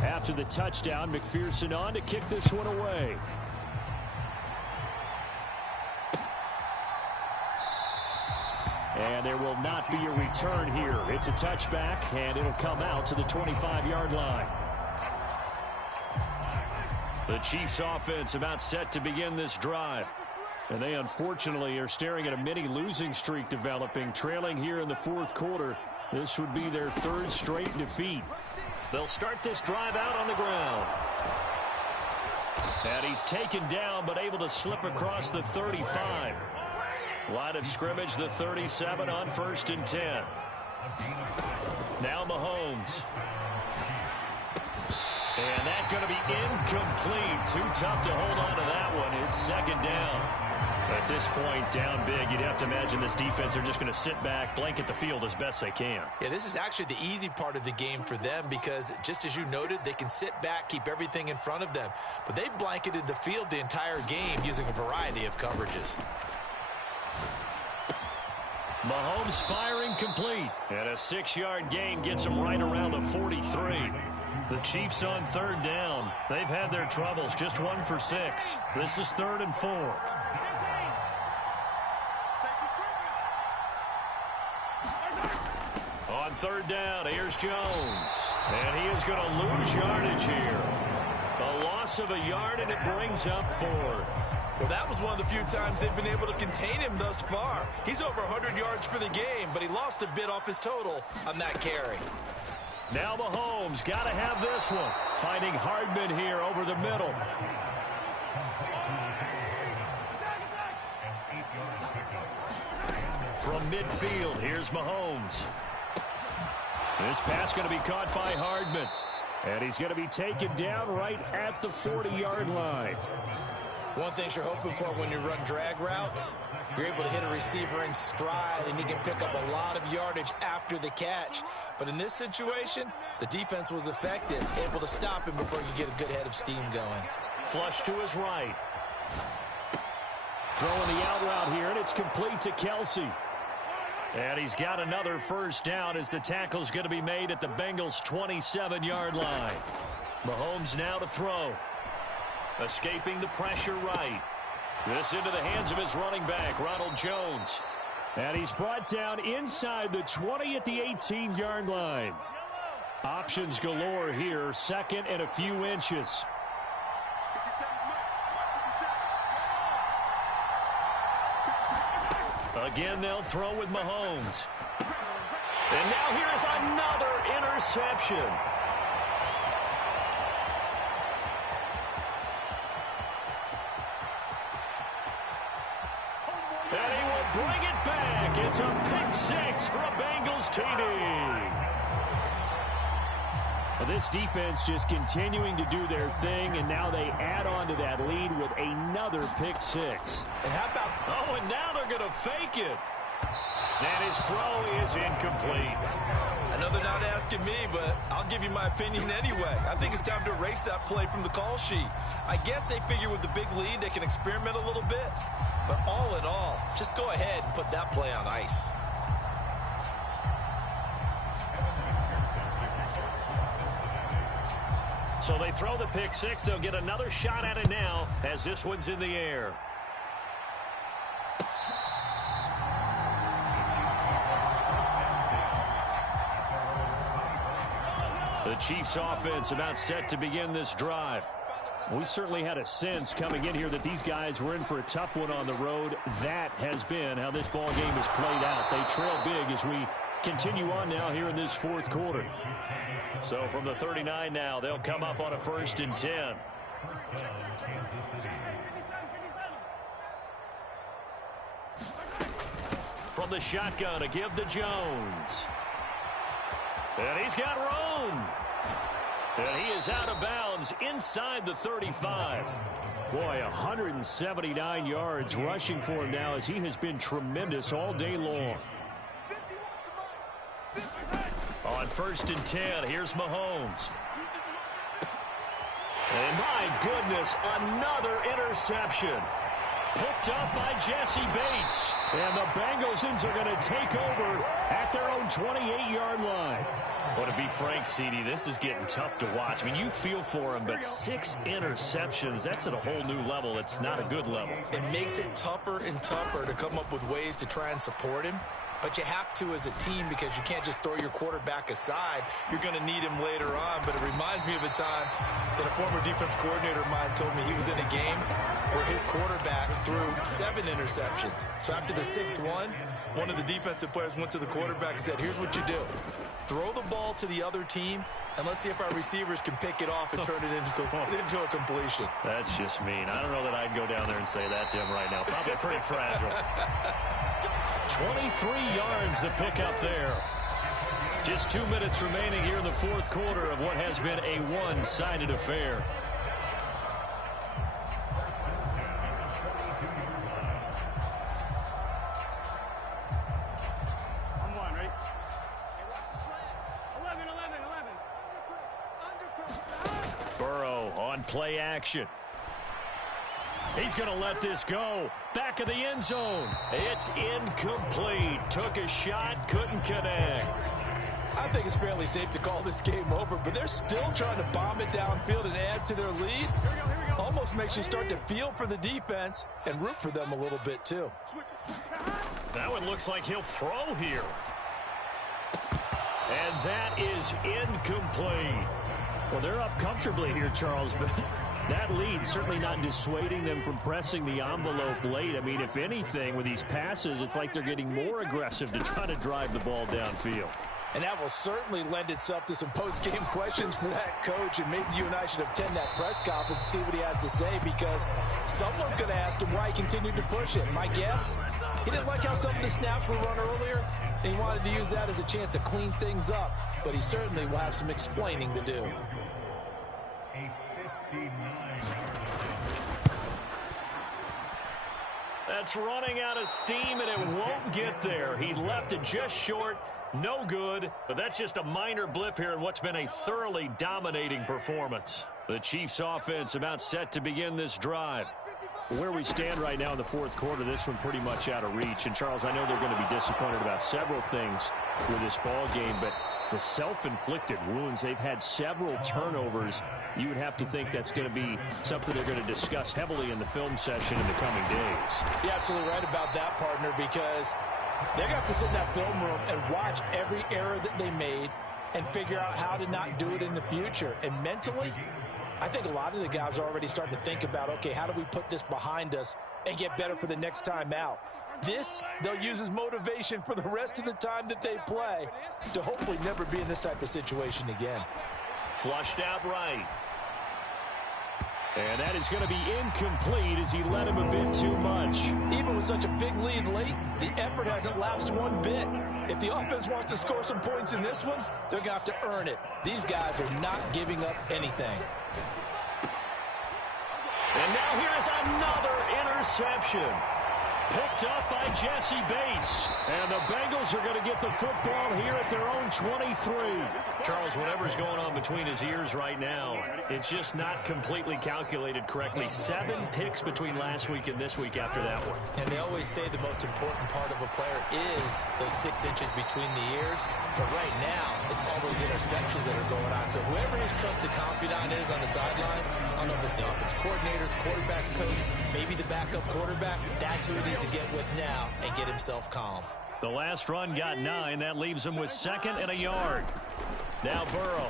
After the touchdown, McPherson on to kick this one away. And there will not be a return here. It's a touchback, and it'll come out to the 25-yard line. The Chiefs offense about set to begin this drive. And they unfortunately are staring at a mini losing streak developing, trailing here in the fourth quarter. This would be their third straight defeat. They'll start this drive out on the ground. And he's taken down but able to slip across the 35. Line of scrimmage, the 37 on 1st and 10. Now Mahomes. And that's going to be incomplete. Too tough to hold on to that one. It's second down. At this point, down big, you'd have to imagine this defense are just going to sit back, blanket the field as best they can. Yeah, this is actually the easy part of the game for them because, just as you noted, they can sit back, keep everything in front of them. But they've blanketed the field the entire game using a variety of coverages. Mahomes firing complete. And a 6-yard gain gets him right around the 43. The Chiefs on third down. They've had their troubles, just 1 for 6. This is 3rd and 4. On third down, here's Jones. And he is going to lose yardage here. A loss of a yard, and it brings up 4th. Well, that was one of the few times they've been able to contain him thus far. He's over 100 yards for the game, but he lost a bit off his total on that carry. Now Mahomes got to have this one. Finding Hardman here over the middle. From midfield, here's Mahomes. This pass going to be caught by Hardman. And he's going to be taken down right at the 40-yard line. One thing you're hoping for when you run drag routes, you're able to hit a receiver in stride, and he can pick up a lot of yardage after the catch. But in this situation, the defense was effective, able to stop him before you get a good head of steam going. Flush to his right. Throwing the out route here, and it's complete to Kelsey. And he's got another first down as the tackle's going to be made at the Bengals' 27-yard line. Mahomes now to throw. Escaping the pressure right. This into the hands of his running back, Ronald Jones. And he's brought down inside the 20 at the 18-yard line. Options galore here, 2nd and a few inches. Again, they'll throw with Mahomes. And now here is another interception. And he will bring it back. It's a pick 6 for a Bengals TD. Well, this defense just continuing to do their thing, and now they add on to that lead with another pick 6. And how about... Oh, and now they're going to fake it. And his throw is incomplete. I know they're not asking me, but I'll give you my opinion anyway. I think it's time to erase that play from the call sheet. I guess they figure with the big lead they can experiment a little bit. But all in all, just go ahead and put that play on ice. So they throw the pick 6. They'll get another shot at it now as this one's in the air. The Chiefs offense about set to begin this drive. We certainly had a sense coming in here that these guys were in for a tough one on the road. That has been how this ball game has played out. They trail big as we continue on now here in this fourth quarter. So from the 39 now, they'll come up on a 1st and 10. From the shotgun, a give to Jones. And he's got room. And he is out of bounds inside the 35. Boy, 179 yards rushing for him now as he has been tremendous all day long. On 1st and 10, here's Mahomes. And my goodness, another interception. Picked up by Jesse Bates. And the Bengals are going to take over at their own 28-yard line. Well, to be frank, CD, this is getting tough to watch. I mean, you feel for him, but 6 interceptions, that's at a whole new level. It's not a good level. It makes it tougher and tougher to come up with ways to try and support him. but you have to as a team because you can't just throw your quarterback aside. You're going to need him later on, but it reminds me of a time that a former defense coordinator of mine told me he was in a game where his quarterback threw 7 interceptions. So after the 6th one of the defensive players went to the quarterback and said, here's what you do. Throw the ball to the other team, and let's see if our receivers can pick it off and turn it into a completion. That's just mean. I don't know that I'd go down there and say that to him right now. Probably pretty fragile. 23 yards to pick up there. Just 2 minutes remaining here in the fourth quarter of what has been a one-sided affair. Burrow on play action. He's going to let this go. Back of the end zone. It's incomplete. Took a shot, couldn't connect. I think it's fairly safe to call this game over, but they're still trying to bomb it downfield and add to their lead. Almost makes you start to feel for the defense and root for them a little bit, too. That one looks like he'll throw here. And that is incomplete. Well, they're up comfortably here, Charles, but that lead certainly not dissuading them from pressing the envelope late. I mean, if anything, with these passes, it's like they're getting more aggressive to try to drive the ball downfield. And that will certainly lend itself to some post-game questions for that coach, and maybe you and I should attend that press conference to see what he has to say, because someone's going to ask him why he continued to push it. My guess, he didn't like how some of the snaps were run earlier, and he wanted to use that as a chance to clean things up, but he certainly will have some explaining to do. That's running out of steam, and it won't get there. He left it just short. No good, but that's just a minor blip here in what's been a thoroughly dominating performance. The Chiefs offense about set to begin this drive. Where we stand right now in the fourth quarter, this one pretty much out of reach. And, Charles, I know they're going to be disappointed about several things with this ball game, but the self-inflicted wounds, they've had several turnovers. You would have to think that's going to be something they're going to discuss heavily in the film session in the coming days. You're absolutely right about that, partner, because they're going to have to sit in that film room and watch every error that they made and figure out how to not do it in the future. And mentally, I think a lot of the guys are already starting to think about, okay, how do we put this behind us and get better for the next time out? This, they'll use as motivation for the rest of the time that they play to hopefully never be in this type of situation again. Flushed out right. And that is going to be incomplete as he led him a bit too much. Even with such a big lead late, the effort hasn't lapsed one bit. If the offense wants to score some points in this one, they're going to have to earn it. These guys are not giving up anything. And now here is another interception. Picked up by Jesse Bates. And the Bengals are going to get the football here at their own 23. Charles, whatever's going on between his ears right now, it's just not completely calculated correctly. 7 picks between last week and this week after that one. And they always say the most important part of a player is those 6 inches between the ears. But right now, it's all those interceptions that are going on. So whoever his trusted confidant is on the sidelines, I don't know if it's the offense coordinator, quarterback's coach, maybe the backup quarterback, that's who he needs to get with now and get himself calm. The last run got 9. That leaves him with 2nd and a yard. Now Burrow.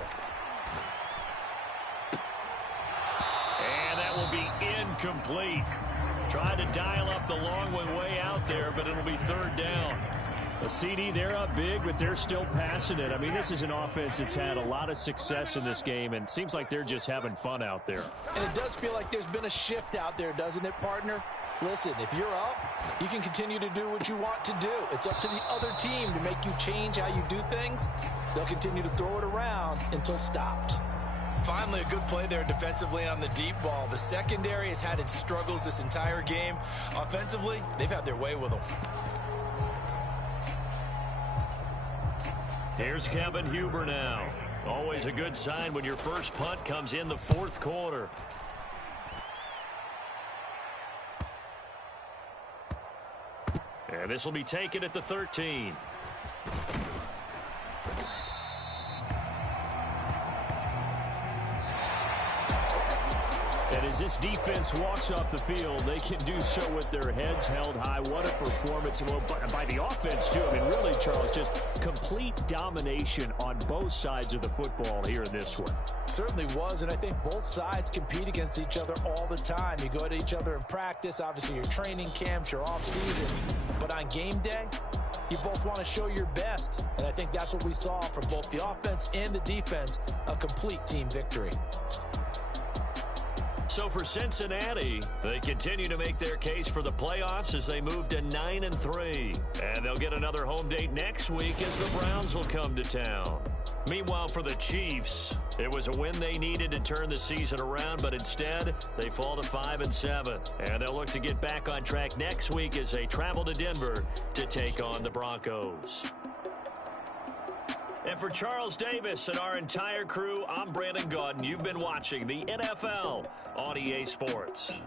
And that will be incomplete. Tried to dial up the long one way out there, but it'll be 3rd down. A CD, they're up big, but they're still passing it. I mean, this is an offense that's had a lot of success in this game, and it seems like they're just having fun out there. And it does feel like there's been a shift out there, doesn't it, partner? Listen, if you're up, you can continue to do what you want to do. It's up to the other team to make you change how you do things. They'll continue to throw it around until stopped. Finally, a good play there defensively on the deep ball. The secondary has had its struggles this entire game. Offensively, they've had their way with them. Here's Kevin Huber now. Always a good sign when your first punt comes in the fourth quarter. And this will be taken at the 13. And as As this defense walks off the field, they can do so with their heads held high. What a performance by the offense, too. I mean, really, Charles, just complete domination on both sides of the football here in this one. Certainly was, and I think both sides compete against each other all the time. You go at each other in practice, obviously your training camps, your off-season. But on game day, you both want to show your best. And I think that's what we saw from both the offense and the defense, a complete team victory. So for Cincinnati, they continue to make their case for the playoffs as they move to 9-3. And they'll get another home date next week as the Browns will come to town. Meanwhile, for the Chiefs, it was a win they needed to turn the season around, but instead, they fall to 5-7. And they'll look to get back on track next week as they travel to Denver to take on the Broncos. And for Charles Davis and our entire crew, I'm Brandon Gaudin. You've been watching the NFL on EA Sports.